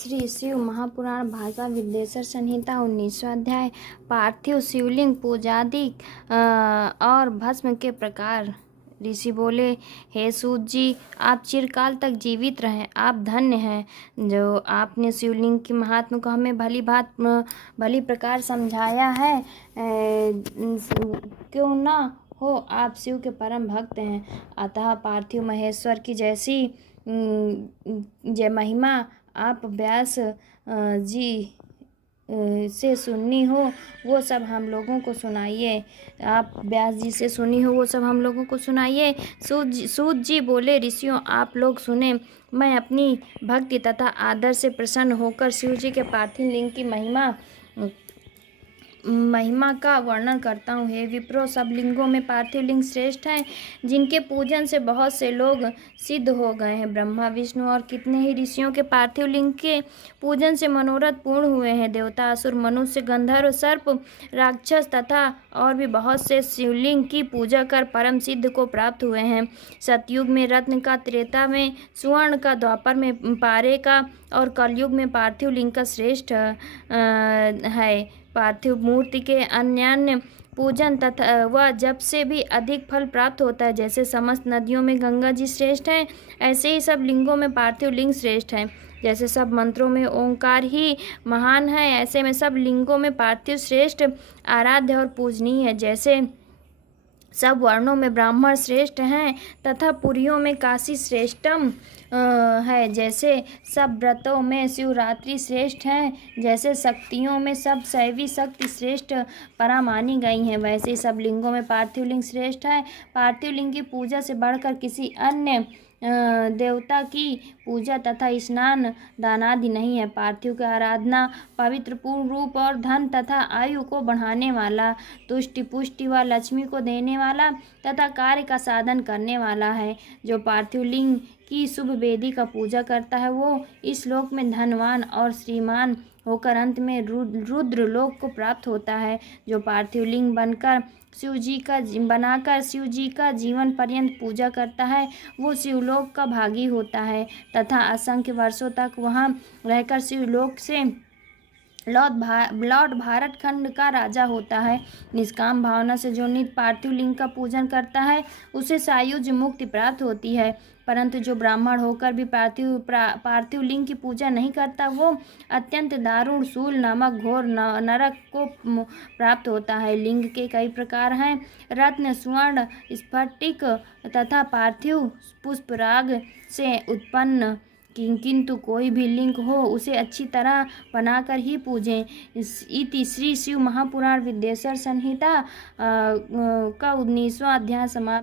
श्री शिव महापुराण भाषा विद्येश्वर संहिता 19वां अध्याय। पार्थिव शिवलिंग पूजादि और भस्म के प्रकार। ऋषि बोले, हे सूत जी, आप चिरकाल तक जीवित रहें। आप धन्य हैं जो आपने शिवलिंग की महात्म को हमें भली प्रकार समझाया है। क्यों ना हो, आप शिव के परम भक्त हैं, अतः पार्थिव महेश्वर की जैसी जय महिमा आप व्यास जी से सुननी हो वो सब हम लोगों को सुनाइए। आप व्यास जी से सुनी हो वो सब हम लोगों को सुनाइए। सूत जी बोले, ऋषियों आप लोग सुने। मैं अपनी भक्ति तथा आदर से प्रसन्न होकर शिव जी के पार्थिव लिंग की महिमा का वर्णन करता हूँ। हे विप्रो, सब लिंगों में पार्थिव लिंग श्रेष्ठ हैं, जिनके पूजन से बहुत से लोग सिद्ध हो गए हैं। ब्रह्मा, विष्णु और कितने ही ऋषियों के पार्थिव लिंग के पूजन से मनोरथ पूर्ण हुए हैं। देवता, असुर, मनुष्य, गंधर्व, सर्प, राक्षस तथा और भी बहुत से शिवलिंग की पूजा कर परम सिद्ध को प्राप्त हुए हैं। सतयुग में रत्न का, त्रेता में स्वर्ण का, द्वापर में पारे का और कलयुग में पार्थिव लिंग का श्रेष्ठ है। पार्थिव मूर्ति के अन्यान्य पूजन तथा वह जब से भी अधिक फल प्राप्त होता है। जैसे समस्त नदियों में गंगा जी श्रेष्ठ हैं, ऐसे ही सब लिंगों में पार्थिव लिंग श्रेष्ठ हैं। जैसे सब मंत्रों में ओंकार ही महान है, ऐसे में सब लिंगों में पार्थिव श्रेष्ठ, आराध्य और पूजनीय है। जैसे सब वर्णों में ब्राह्मण श्रेष्ठ हैं तथा पुरियों में काशी श्रेष्ठम है। जैसे सब व्रतों में शिवरात्रि श्रेष्ठ हैं, जैसे शक्तियों में सब शैवी शक्ति श्रेष्ठ परा मानी गई हैं, वैसे सब लिंगों में पार्थिव लिंग श्रेष्ठ है। पार्थिव लिंग की पूजा से बढ़कर किसी अन्य देवता की पूजा तथा स्नान दानादि नहीं है। पार्थिव की आराधना पवित्र, पूर्ण रूप और धन तथा आयु को बढ़ाने वाला, तुष्टि पुष्टि व लक्ष्मी को देने वाला तथा कार्य का साधन करने वाला है। जो पार्थिव लिंग की शुभ वेदी का पूजा करता है वो इस लोक में धनवान और श्रीमान होकर अंत में रुद्र लोक को प्राप्त होता है। जो पार्थिव लिंग बनाकर शिव जी का जीवन पर्यंत पूजा करता है वो शिवलोक का भागी होता है तथा असंख्य वर्षों तक वहाँ रहकर शिवलोक से लौट भारत खंड का राजा होता है। निष्काम भावना से जो नित्य पार्थिव लिंग का पूजन करता है उसे सायुज्य मुक्ति प्राप्त होती है। परंतु जो ब्राह्मण होकर भी पार्थिव लिंग की पूजा नहीं करता वो अत्यंत दारुण शूल नामक घोर नरक को प्राप्त होता है। लिंग के कई प्रकार हैं, रत्न, स्वर्ण, स्फटिक तथा पार्थिव पुष्पराग से उत्पन्न। किंतु कोई भी लिंग हो उसे अच्छी तरह बनाकर ही पूजें। इति श्री शिव महापुराण विद्येश्वर संहिता का 19वां अध्याय समाप्त।